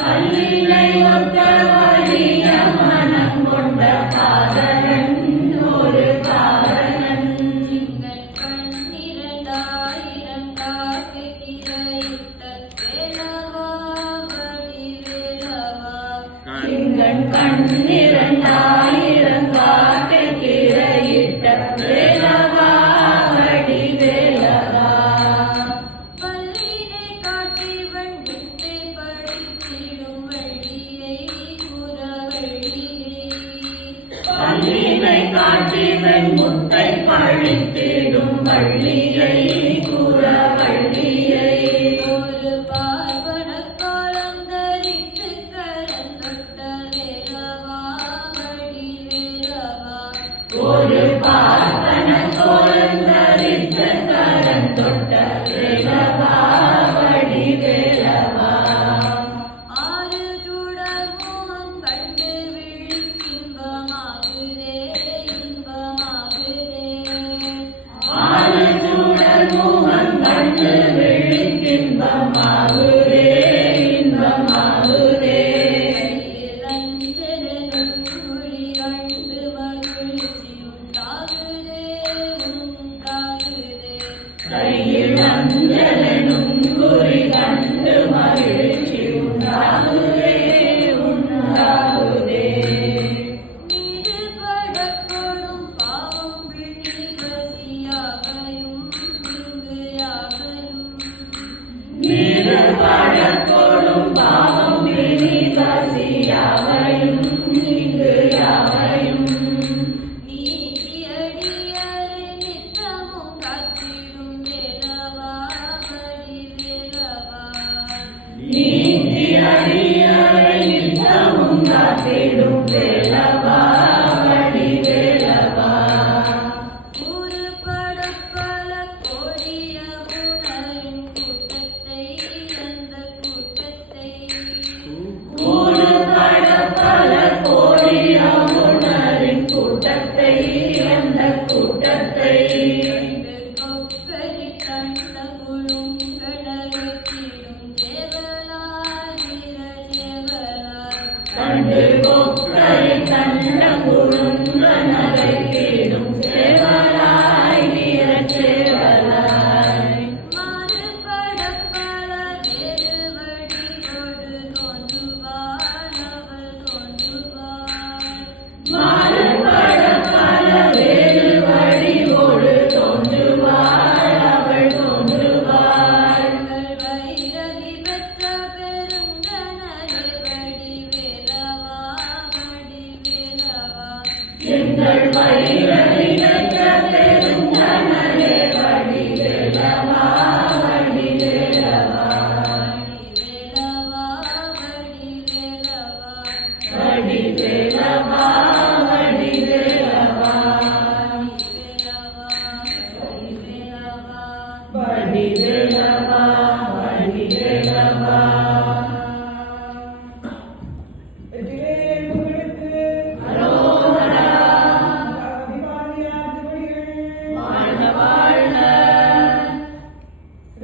கல்லினை ஒத்த வலிய மனம் கொண்ட காதலன் ஒரு காதலன். திங்கள் 12,000 காட்டு கிரையிட்ட வேலவா வடிவேலவா. திங்கள் 12,000 காட்டு கிரையிட்ட வேலவா வடிவேலவா. பல்லினை காட்டிவன் முத்தை படித்திடும் வழியை புறவழியை. பல்லினை காட்டிவன் முத்தை பழித்திடும் வள்ளியை புறவள்ளியை. ஒரு பார்வன கோலம் தரித்து கரந்தொட்ட வேலவா வடிவேலவா. ஒரு பார்வன கோலம் தரித்த கரம் தொட்ட வேலவா வடிவேலவா. ஆறு சுடர் முகம் கண்டு விழிக்கின்பமாகுதே இன்பமாகுதே. ஆறு சுடர் முகம் கண்டு விழிக்கின்பமாகுதே இன்பமாகுதே. இளஞ்செழும் குழி கண்டு மகிழ்ச்சி உண்டாகுதே உண்டாகுதே. கையில் அஞ்சலனும் குறி கண்டு மகிழ்ச்சி உண்டாகுதே உண்டாகுதே. நீரு படக்கொடும் பாவம் விழி பசியாகையும் இங்கு யாகையும். நீரு படக்கொடும் பாவம் பிணி பசியாவையும் இங்கு யாவையும். நீதியடியாரை நித்தமும் காத்திடும் வேலவா வடிவேலவா. நீதி அடியாரை நித்தமும் காத்திடும் வேலவா வடிவேலவா. ஊரு படப்பல கோடிய உணரின் கூட்டத்தை அந்த கூட்டத்தை. கூடுபட பல கோடிய உணரின் கூட்டத்தை அந்த கூட்டத்தை. கண்டு கொக்கரி கண்ட குழுங்கடலைத்திடும் தேவலாய் வீரதேவலாய். கண்டு கொக்கரை கண்ட குழுங்க நகைத்திடும் சேவலாய் வீரச்சேவலாய். மாறு படப்பல வேறு வடிவொடு தோன்றுவாள் அவள் தோன்றுவாள். மாறுபட பல வேறு வடிவோடு தோன்றுவாள் அவள் தோன்றுவாள். வைரவி பெற்ற பெருங்கனலே வடிவேலவா வடிவேலவா. எங்கள் வழி